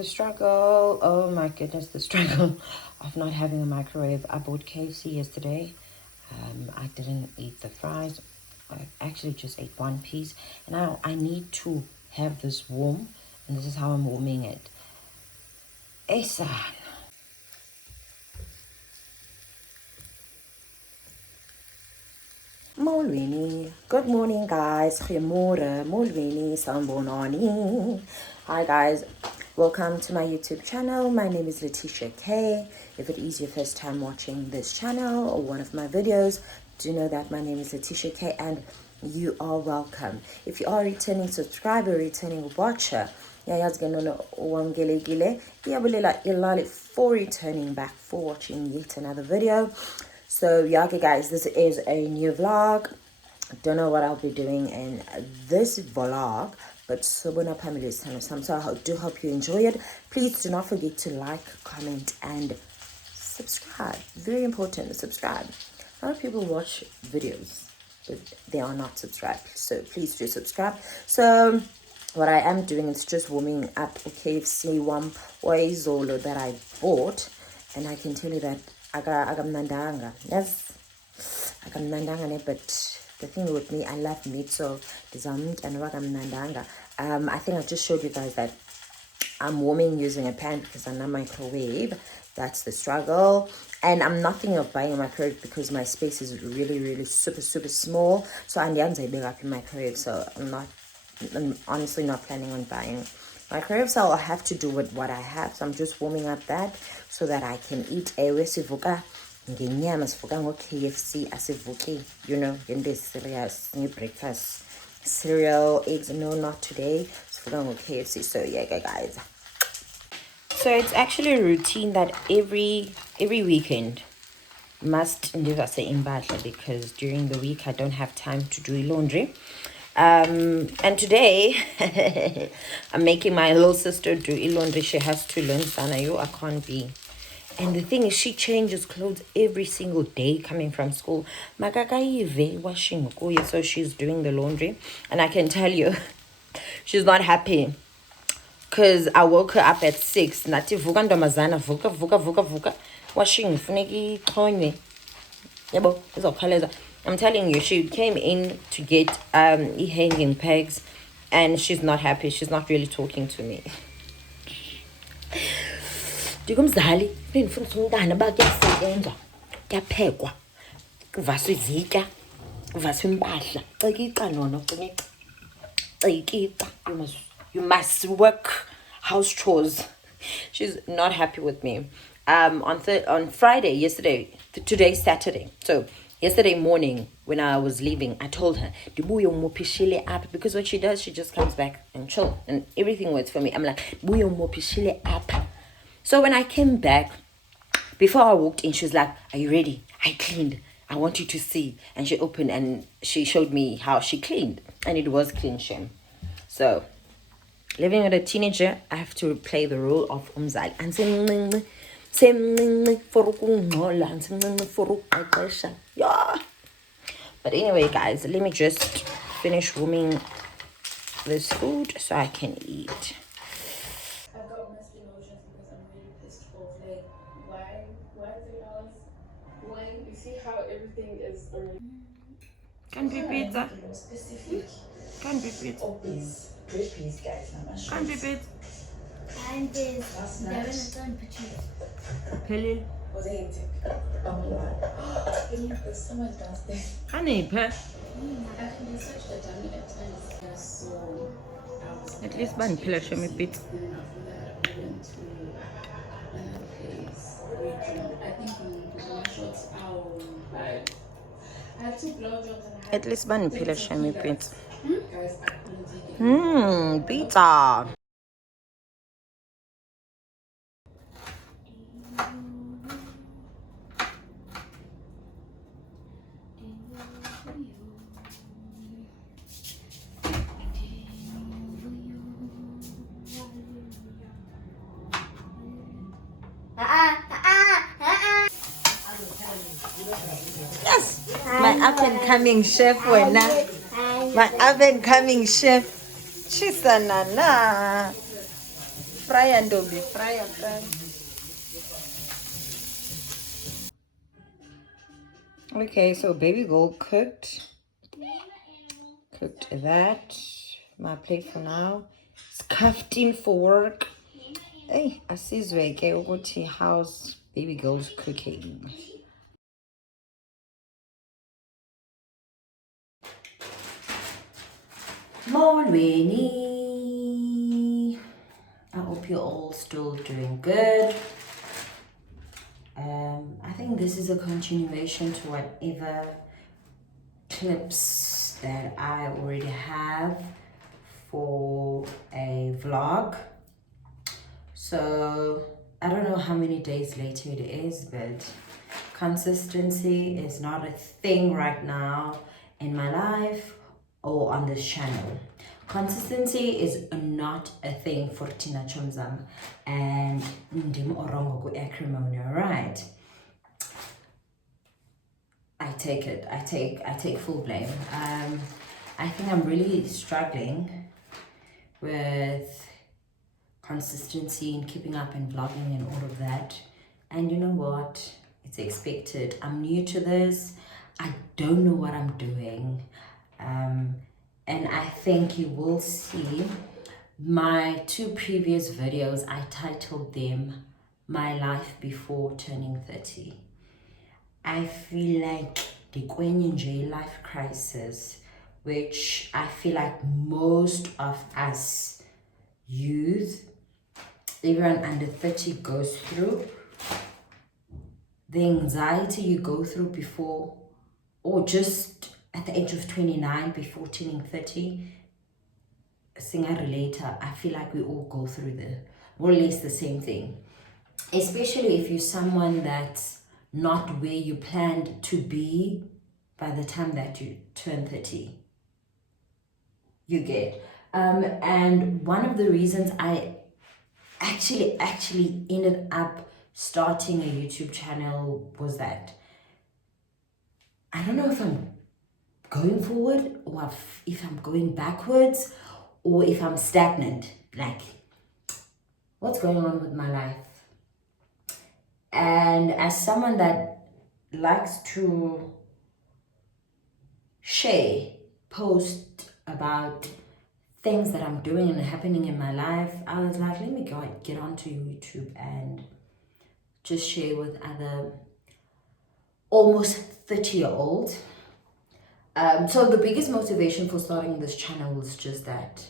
The struggle, oh my goodness, the struggle of not having a microwave. I bought KFC yesterday. I didn't eat the fries. I actually just ate one piece. And now I need to have this warm, and this is how I'm warming it. Esa. Molweni. Good morning, guys. Goeiemorgen. Molweni. Sanbonani. Hi, guys. Welcome to my YouTube channel. My name is Letitia K. If it is your first time watching this channel or one of my videos, do know that my name is Letitia K and you are welcome. If you are a returning subscriber, returning watcher, for returning back, for watching yet another video. So yeah, okay guys, this is a new vlog. Don't know what I'll be doing in this vlog, but so I do hope you enjoy it. Please do not forget to like, comment, and subscribe. Very important, subscribe. A lot of people watch videos, but they are not subscribed. So please do subscribe. So what I am doing is just warming up a KFC one Zolo that I bought, and I can tell you that I got mnandanga. Yes, I got mnandanga, but the thing with me, I love meat, so and I think I just showed you guys that I'm warming using a pan because I'm not microwave. That's the struggle. And I'm not thinking of buying a microwave because my space is really super small. So I'm big up in microwave, so I'm honestly not planning on buying microwave. So I'll have to do with what I have. So I'm just warming up that so that I can eat a resivuka. Ngenyama sivuka ngo-KFC asivuki, you know, ngento serious, breakfast cereal, eggs. No, not today. Sivuka ngo-KFC. So yeah, guys. So it's actually a routine that every weekend must live as in battle, because during the week I don't have time to do laundry. And today I'm making my little sister do laundry. She has to learn Sanayo. I can't be. And the thing is, she changes clothes every single day coming from school. Washing, so she's doing the laundry. And I can tell you, she's not happy. Because I woke her up at 6. Nati vuka ndomazana, vuka. Washing, funeki khonye. Yabo, izokhaleza. I'm telling you, she came in to get hanging pegs, and she's not happy. She's not really talking to me. Ndikumzali bendifuna umntana ba kuyasebenza, kuyaphekwa, kuvaswe izitya, kuvaswe impahla, cikica nono, cikica. You must work house chores. She's not happy with me. On Friday, today's Saturday. So yesterday morning when I was leaving, I told her, up, because what she does, she just comes back and chill and everything works for me. I'm like, up. So when I came back, before I walked in, she was like, are you ready? I cleaned. I want you to see. And she opened and she showed me how she cleaned. And it was clean, shame. So living with a teenager, I have to play the role of umzali. And yeah. But anyway, guys, let me just finish warming this food so I can eat. I've got mixed emotions because I'm really pissed off. Like, why $3? Why? You see how everything is already. Can be pizza. Specific. Can be pizza. Oh, please. Great, please, guys. Can be pizza. And there's Darren Pelil. Was it hectic? Oh my god. There's so much downstairs. Honey, pe. I can be such a dummy at times. Yeah, so I was At least ban pillar show me pizza. then after that I went to another place. I think we were short hour. I had 2 blowjobs and I had At least ban pillar show me pizza. guys, I couldn't take it. Pizza. Yes, my up and coming chef winner. My up and coming chef. She's a nana. fry and don't be fry and fry. Okay, so baby girl cooked that. My plate for now. Scuffed in for work. Hey, asizwe ke ukuthi how's baby girl's cooking. Morning. I hope you're all still doing good. I think this is a continuation to whatever clips that I already have for a vlog. So I don't know how many days later it is, but consistency is not a thing right now in my life or on this channel. Consistency is not a thing for Tina Chomzam and Ndim Orongo acrimony, right? I take it. I take full blame. I think I'm really struggling with consistency and keeping up and vlogging and all of that. And you know what? It's expected. I'm new to this. I don't know what I'm doing. And I think you will see my 2 previous videos. I titled them My Life Before Turning 30. I feel like the Kwenye life crisis, which I feel like most of us youth, everyone under 30 goes through. The anxiety you go through before, or just at the age of 29 before turning 30, singer later, I feel like we all go through more or less the same thing. Especially if you're someone that's not where you planned to be by the time that you turn 30. You get. And one of the reasons I actually ended up starting a YouTube channel was that I don't know if I'm going forward or if I'm going backwards or if I'm stagnant. Like, what's going on with my life? And as someone that likes to share, post about things that I'm doing and happening in my life, I was like, let me get onto YouTube and just share with other almost 30-year-olds. So the biggest motivation for starting this channel was just that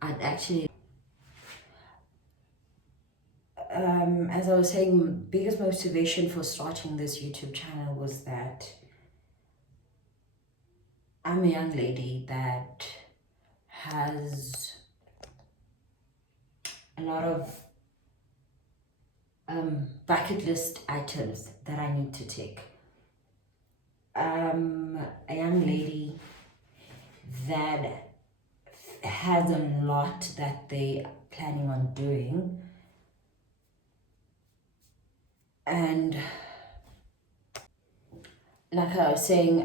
I'd actually, as I was saying, biggest motivation for starting this YouTube channel was that I'm a young lady that has a lot of bucket list items that I need to tick. A young lady that has a lot that they are planning on doing, and like I was saying,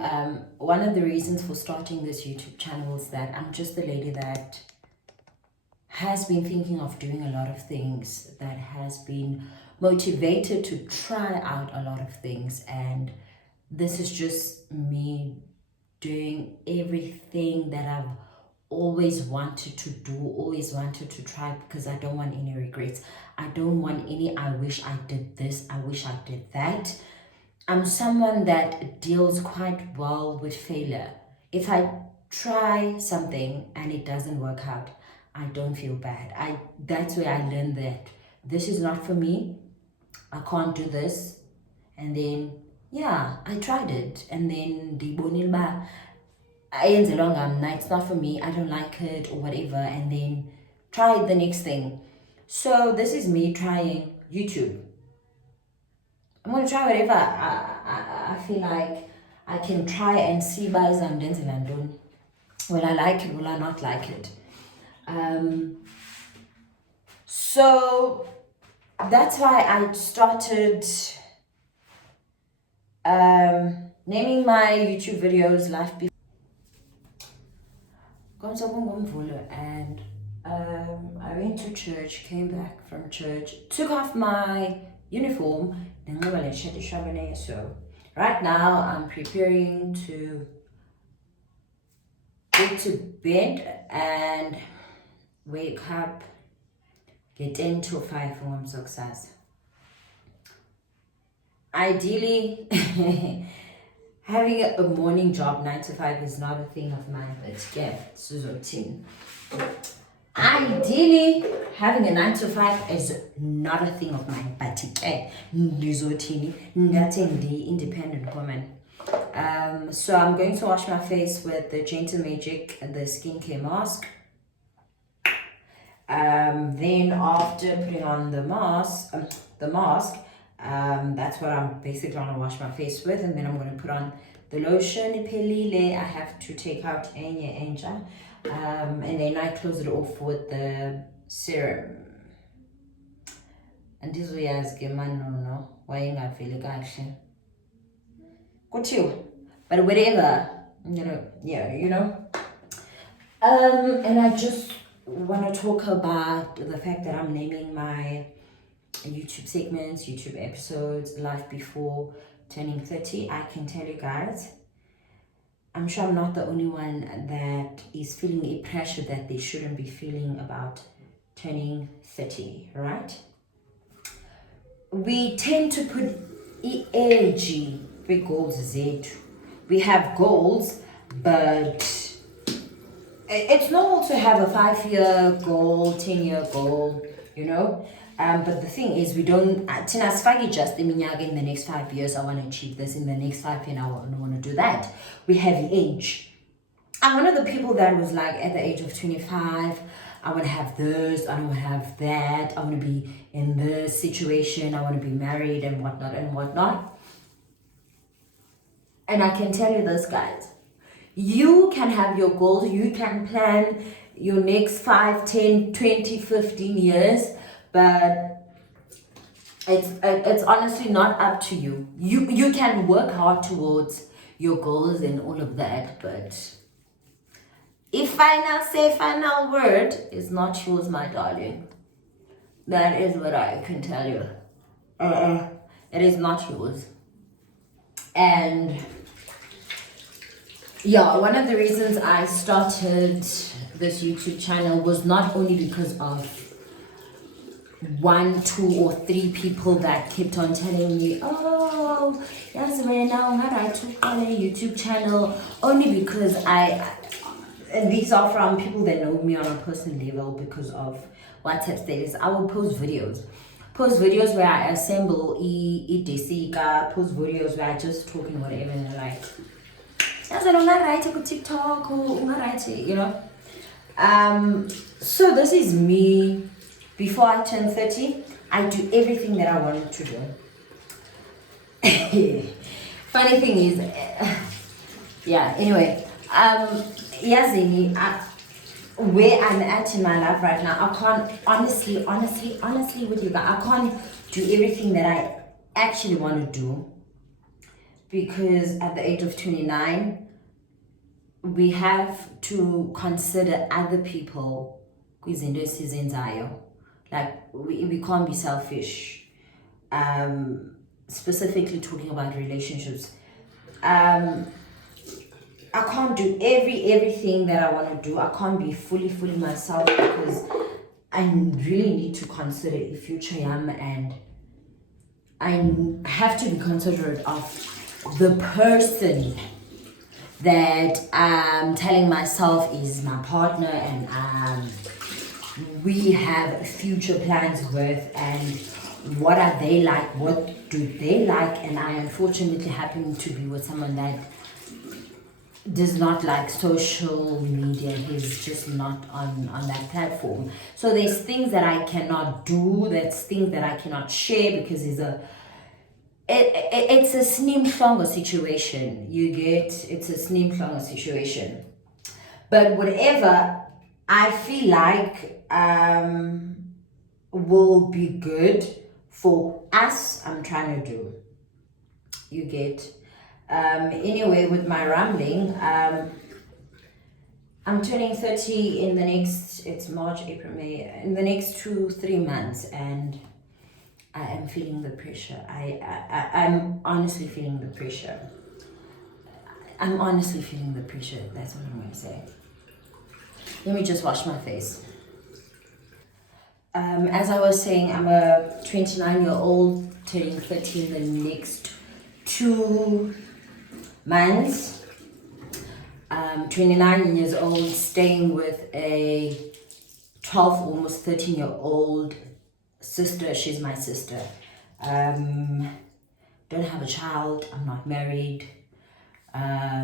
one of the reasons for starting this YouTube channel is that I'm just a lady that has been thinking of doing a lot of things, that has been motivated to try out a lot of things, and this is just me doing everything that I've always wanted to do, always wanted to try, because I don't want any regrets. I don't want any I wish I did this, I wish I did that. I'm someone that deals quite well with failure. If I try something and it doesn't work out, I don't feel bad. That's where I learned that this is not for me. I can't do this. And then, yeah, I tried it. And then the bonilba, it's not for me, I don't like it or whatever. And then try the next thing. So this is me trying YouTube. I'm going to try whatever I feel like I can try and see by Zamdens and London. Will I like it? Will I not like it? So that's why I started naming my YouTube videos Life Before. And I went to church, came back from church, took off my uniform, so right now I'm preparing to go to bed and wake up, get into 5 for success. Ideally, having a morning job 9 to 5 is not a thing of mine, but yeah, it's a routine. Ideally, having a 9 to 5 is not a thing of mine, but the independent woman. So I'm going to wash my face with the Gentle Magic, the skincare mask. Then after putting on the mask, that's what I'm basically going to wash my face with, and then I'm going to put on the lotion. I have to take out Anja, and then I close it off with the serum. And this way as man no why not feel kahle. Kuthiwa, but whatever, you know. And I just want to talk about the fact that I'm naming my YouTube segments, YouTube episodes, Life Before Turning 30. I can tell you guys, I'm sure I'm not the only one that is feeling a pressure that they shouldn't be feeling about turning 30, right? We tend to put EAG, big goals Z. We have goals, but it's normal to have a 5-year goal, 10-year goal, you know. But the thing is, we don't. Just in the next 5 years, I want to achieve this. In the next 5 years, I want to do that. We have the age. I'm one of the people that was like at the age of 25. I want to have this. I want to have that. I want to be in this situation. I want to be married and whatnot and whatnot. And I can tell you this, guys. You can have your goals, you can plan your next 5, 10, 20, 15 years, but it's honestly not up to you. You can work hard towards your goals and all of that, but if I now say final word, is not yours, my darling. That is what I can tell you. It is not yours. And yeah, one of the reasons I started this YouTube channel was not only because of 1, 2, or 3 people that kept on telling me, oh, yes, right now I took on a YouTube channel, only because and these are from people that know me on a personal level because of WhatsApp status. I will post videos where I assemble post videos where I just talking whatever and like, TikTok or you know. So this is me before I turn 30. I do everything that I wanted to do. Funny thing is, yeah, anyway, Yazini, where I'm at in my life right now, I can't honestly with you guys, I can't do everything that I actually want to do, because at the age of 29 we have to consider other people kwizinto esizenzayo. Like we can't be selfish, specifically talking about relationships. I can't do everything that I want to do. I can't be fully myself, because I really need to consider a future yam, and I have to be considerate of the person that I'm telling myself is my partner, and we have future plans with, and what are they like, what do they like, and I unfortunately happen to be with someone that does not like social media. He's just not on that platform. So there's things that I cannot do, there's things that I cannot share, because it's a sneemhlongo situation. You get, it's a sneemhlongo situation. But whatever I feel like will be good for us, I'm trying to do. You get. Anyway, with my rambling, I'm turning 30 in the next, it's March, April, May, in the next 2-3 months, and I am feeling the pressure. I'm honestly feeling the pressure. I'm honestly feeling the pressure. That's what I'm going to say. Let me just wash my face. As I was saying, I'm a 29-year-old turning 30 in the next 2 months. 29 years old, staying with a 12, almost 13-year-old sister. She's my sister. Don't have a child. I'm not married. I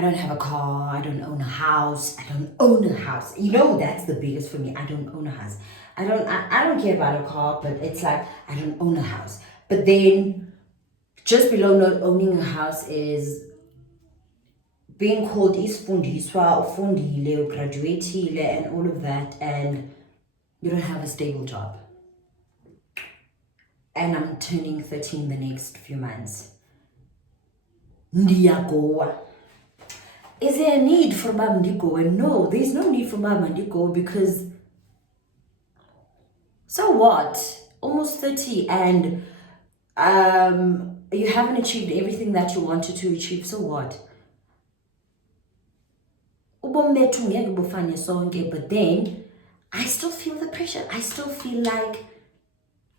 don't have a car. I don't own a house. I don't own a house. You know, that's the biggest for me. I don't own a house. I don't care about a car, but it's like I don't own a house. But then just below not owning a house is being called isifundiswa, ufundile, ugraduatile, and all of that, and you don't have a stable job. And I'm turning 30 in the next few months. Ndiyagoa. Is there a need for Mamdiko? And no, there's no need for Mamdiko, because so what? Almost 30, and you haven't achieved everything that you wanted to achieve. So what? But then I still feel the pressure. I still feel like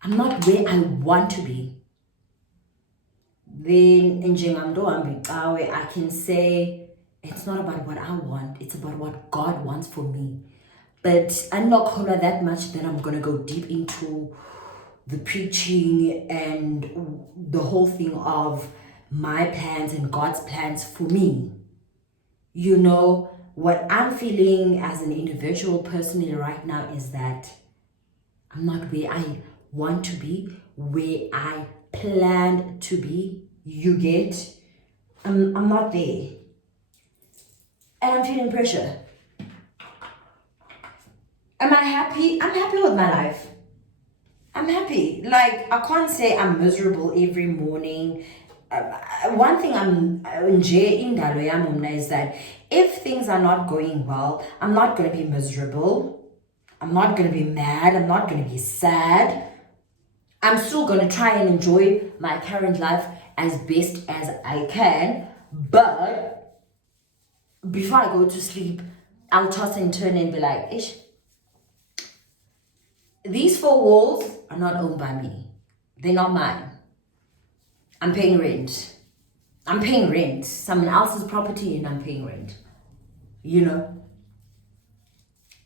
I'm not where I want to be. Then in I can say it's not about what I want, it's about what God wants for me. But I'm not gonna that much that I'm gonna go deep into the preaching and the whole thing of my plans and God's plans for me. You know, what I'm feeling as an individual personally right now is that I'm not where I want to be, where I planned to be. You get? I'm not there. And I'm feeling pressure. Am I happy? I'm happy with my life. I'm happy. Like, I can't say I'm miserable every morning. One thing I'm is that if things are not going well, I'm not going to be miserable. I'm not going to be mad. I'm not going to be sad. I'm still going to try and enjoy my current life as best as I can. But before I go to sleep, I'll toss and turn and be like, ish, these 4 walls are not owned by me. They're not mine. I'm paying rent. I'm paying rent. Someone else's property and I'm paying rent. You know?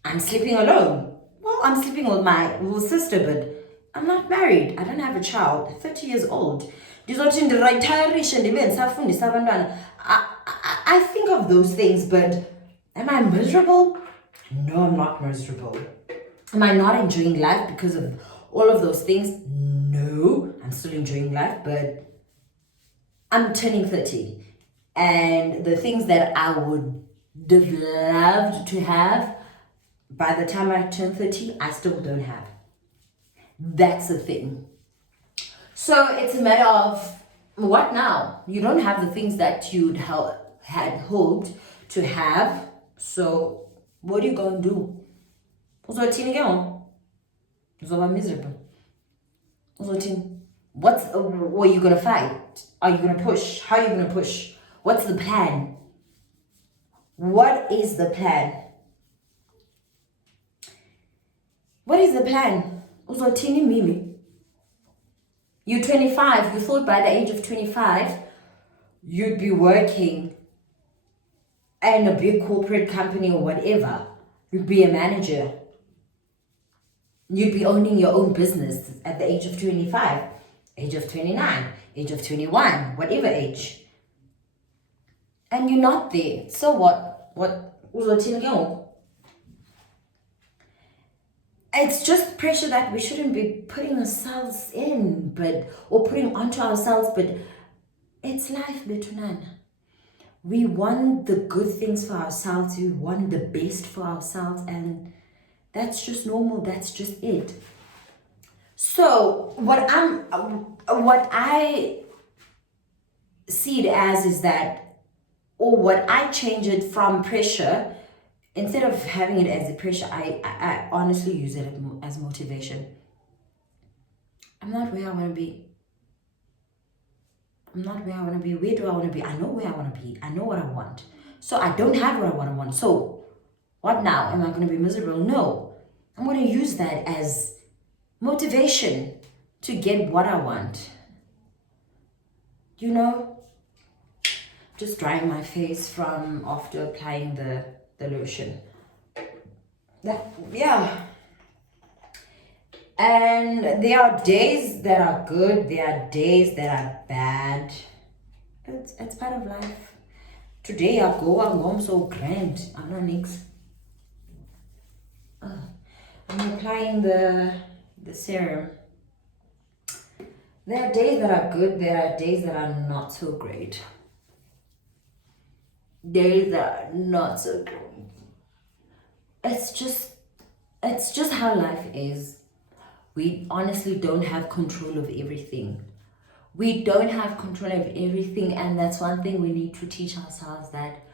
I'm sleeping alone. Well, I'm sleeping with my little sister, but I'm not married. I don't have a child. 30 years old. I think of those things, but am I miserable? No, I'm not miserable. Am I not enjoying life because of all of those things? No, I'm still enjoying life, but I'm turning 30. And the things that I would have loved to have by the time I turn 30, I still don't have. That's the thing. So it's a matter of what now? You don't have the things that you'd had hoped to have. So what are you going to do? Uzothini ke ngoku? Uzoba miserable. Uzothini? What are you gonna fight? Are you gonna push? How are you gonna push? What's the plan? What is the plan? What is the plan? Uzothini Mimi? You're 25. You thought by the age of 25 you'd be working in a big corporate company or whatever. You'd be a manager. You'd be owning your own business at the age of 25, age of 29, age of 21, whatever age. And you're not there. So what? It's just pressure that we shouldn't be putting ourselves in, or putting onto ourselves, but it's life, Betunan. We want the good things for ourselves, we want the best for ourselves, and that's just normal, that's just it. So what I see it as is that or what I change it from pressure, instead of having it as a pressure, I honestly use it as motivation. I'm not where I want to be. I'm not where I want to be. Where do I want to be? I know where I want to be. I know what I want. So I don't have what I want. So what now? Am I going to be miserable? No. I'm going to use that as motivation to get what I want. You know? Just drying my face from after applying the lotion. Yeah. And there are days that are good, there are days that are bad. It's part of life. Today I'm home so grand. I'm not nix. I'm applying the serum. There are days that are good, there are days that are not so great. Days that are not so great. It's just how life is. We honestly don't have control of everything. We don't have control of everything, and that's one thing we need to teach ourselves, that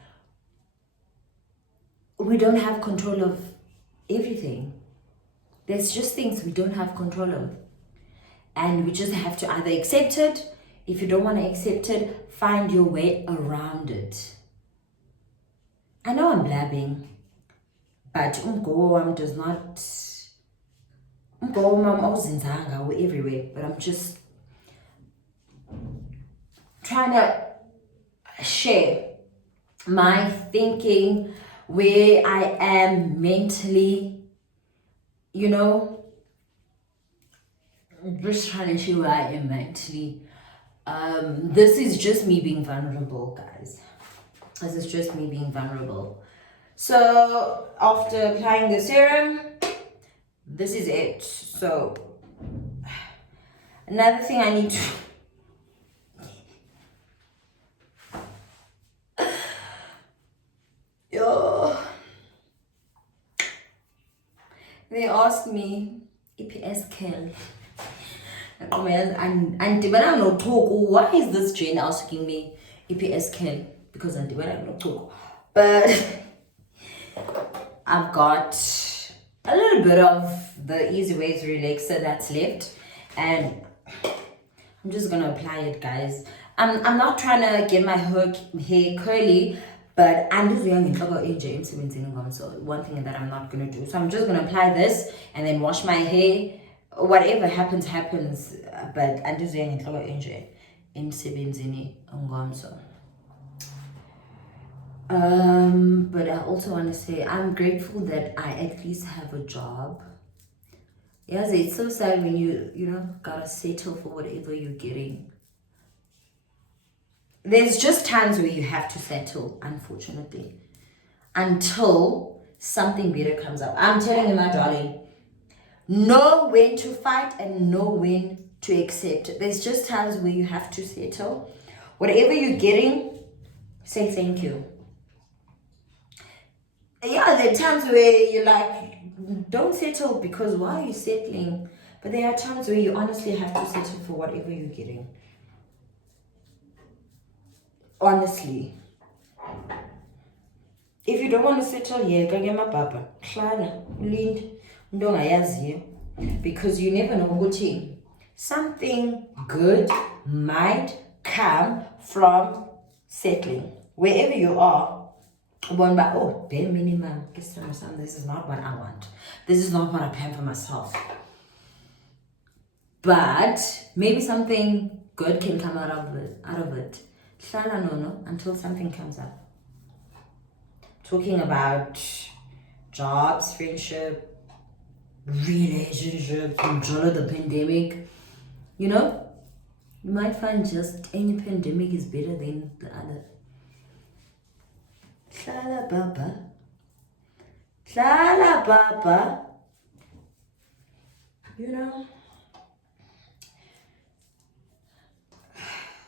we don't have control of everything. There's just things we don't have control of. And we just have to either accept it. If you don't want to accept it, find your way around it. I know I'm blabbing, but umgomo does not. Umgomo we're everywhere, but I'm just trying to share my thinking, where I am mentally, you know. Just trying to share where I am mentally. This is just me being vulnerable, guys. This is just me being vulnerable. So after applying the serum, this is it. So another thing I need to they asked me EPS kill. And when I'm not talk, why is this Jane asking me EPS kill? Because when I'm not talk. But I've got a little bit of the Easy Ways relaxer that's left, and I'm just gonna apply it, guys. I'm not trying to get my hair curly, but I'm just doing so one thing that I'm not gonna do. So I'm just gonna apply this and then wash my hair. Whatever happens, happens. But I'm just doing so. But I also want to say I'm grateful that I at least have a job. Yes, it's so sad when you gotta settle for whatever you're getting. There's just times where you have to settle, unfortunately, until something better comes up. I'm telling you, my darling, know when to fight and know when to accept. There's just times where you have to settle. Whatever you're getting, say thank you. Yeah, there are times where you're like, don't settle, because why are you settling? But there are times where you honestly have to settle for whatever you're getting. Honestly. If you don't want to settle, yeah, go get my papa. Clara, Lind, because you never know what something good might come from settling. Wherever you are, one by bare minimum, this is not what I want. This is not what I plan for myself. But maybe something good can come out of it. Until something comes up. Talking about jobs, friendship, relationships, enjoy the pandemic. You might find just any pandemic is better than the other. Hlala baba.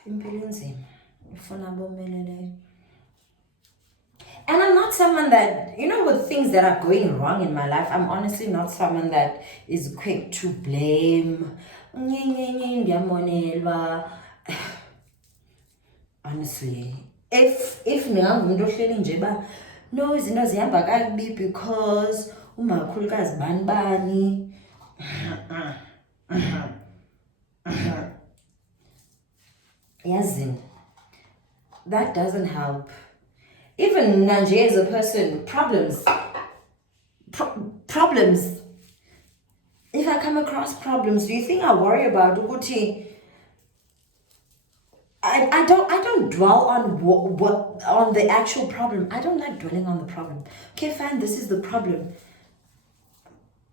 Impilo nzima. Ufuna bomelele. And I'm not someone that, with things that are going wrong in my life, I'm honestly not someone that is quick to blame. Honestly, if ningangumuntu ohleli nje ba no izinto zihamba kakubi because umakhulukazi bani yazini, that doesn't help. Even nanje as a person, problems. If I come across problems, do you think I worry about ukuthi I don't dwell on what on the actual problem. I don't like dwelling on the problem. Okay, fine, this is the problem.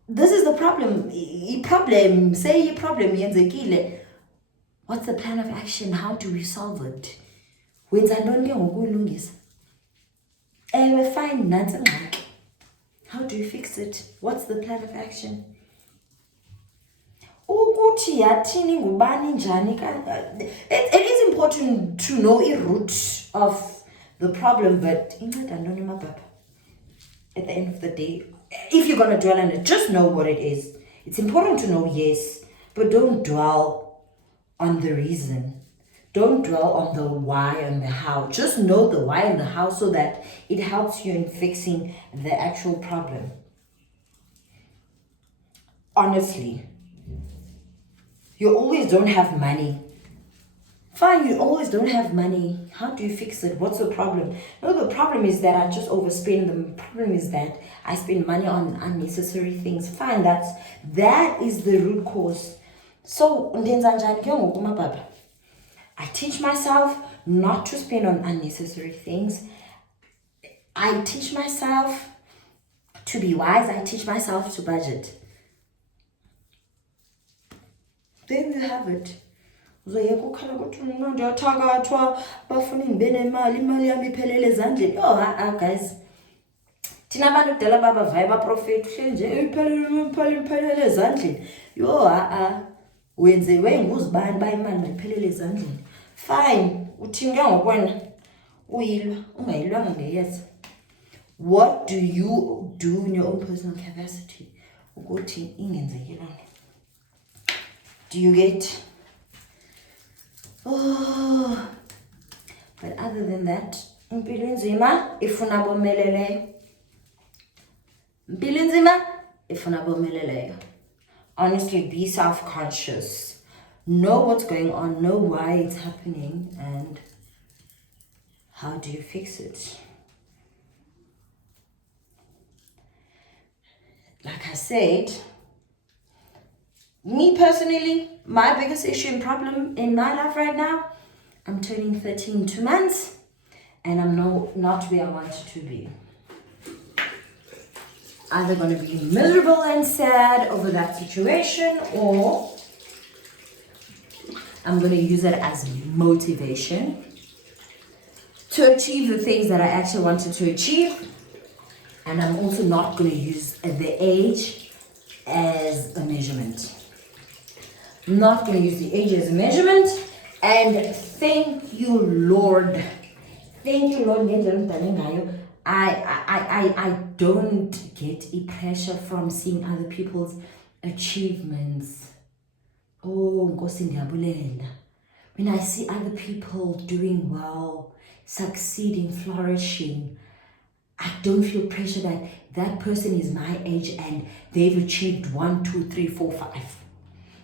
This is the problem. Problem. Say problem yenzekile. What's the plan of action? How do we solve it? Wenza ntoni ke ngokuyilungisa? Ewe fine, nansi ingxaki. How do you fix it? What's the plan of action? Ukuthi yathini ngubani njani it is important to know the root of the problem, but inceda ntoni mababa? At the end of the day, if you're going to dwell on it, just know what it is. It's important to know, yes, but don't dwell on the reason. Don't dwell on the why and the how. Just know the why and the how so that it helps you in fixing the actual problem. Honestly, you always don't have money. Fine, you always don't have money. How do you fix it? What's the problem? No, the problem is that I just overspend. The problem is that I spend money on unnecessary things. Fine, that is the root cause. So, I teach myself not to spend on unnecessary things. I teach myself to be wise. I teach myself to budget. There you have it. Uzoyeka ukhala ukuthi mina ndiyathakathwa bafuna ngibe nemali imali yami iphelele ezandleni. Oh guys, thina abantu kudala babavaye baprofeti uhle nje iphelele ezandleni. Wenziwe nguzibani ba imali iphelele ezandleni. Fine, uthini ke ngokwena uyilwa ungayilwanga ngeyeza. What do you do in your own personal capacity ukuthi ingenzeki lona? Do you get? Oh, but other than that, impilo nzima ifuna abomeleleyo. Impilo nzima ifuna abomeleleyo. Honestly, be self-conscious. Know what's going on, know why it's happening, and how do you fix it? Like I said, me personally, my biggest issue and problem in my life right now, I'm turning 13 in 2 months, and I'm not where I wanted to be. Either going to be miserable and sad over that situation, or I'm going to use it as motivation to achieve the things that I actually wanted to achieve. And I'm also not going to use the age as a measurement. I'm not going to use the age as a measurement. And thank you, Lord. Thank you, Lord. I don't get a pressure from seeing other people's achievements. Oh, Nkosi ndiyabulela. When I see other people doing well, succeeding, flourishing, I don't feel pressure that that person is my age and they've achieved 1, 2, 3, 4, 5.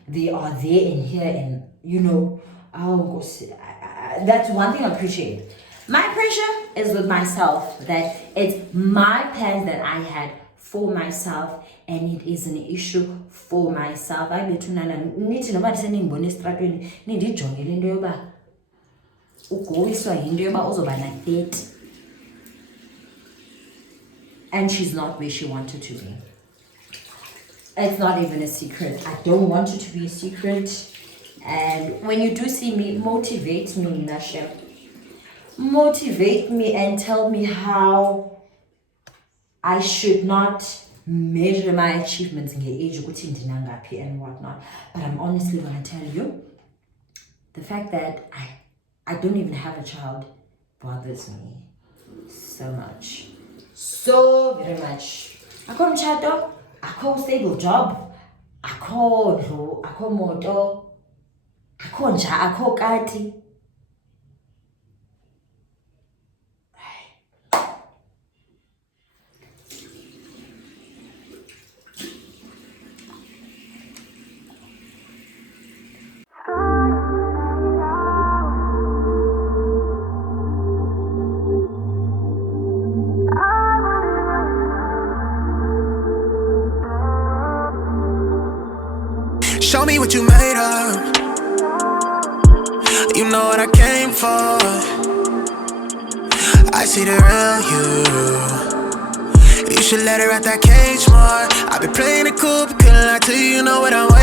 They are there and here, and oh, that's one thing I appreciate. My pressure is with myself, that it's my plans that I had for myself, and it is an issue for myself. I bet nithi noma ndisengibona estratweni nindijongele into yoba ugoyiswa yinto yoba uzoba na 30 and she's not where she wanted to be. It's not even a secret. I don't want it to be a secret. And when you do see me, motivate me, Nasha. Motivate me and tell me how I should not measure my achievements in the age and whatnot. But I'm honestly going to tell you, the fact that I don't even have a child bothers me so much. So very much. Akho mtshato, akho stable job, akho ndlu, akho moto, akho nja, akho kati. Show me what you made of. You know what I came for. I see the real you. You should let her out that cage more. I've been playing it cool, but couldn't lie to you. You know what I want.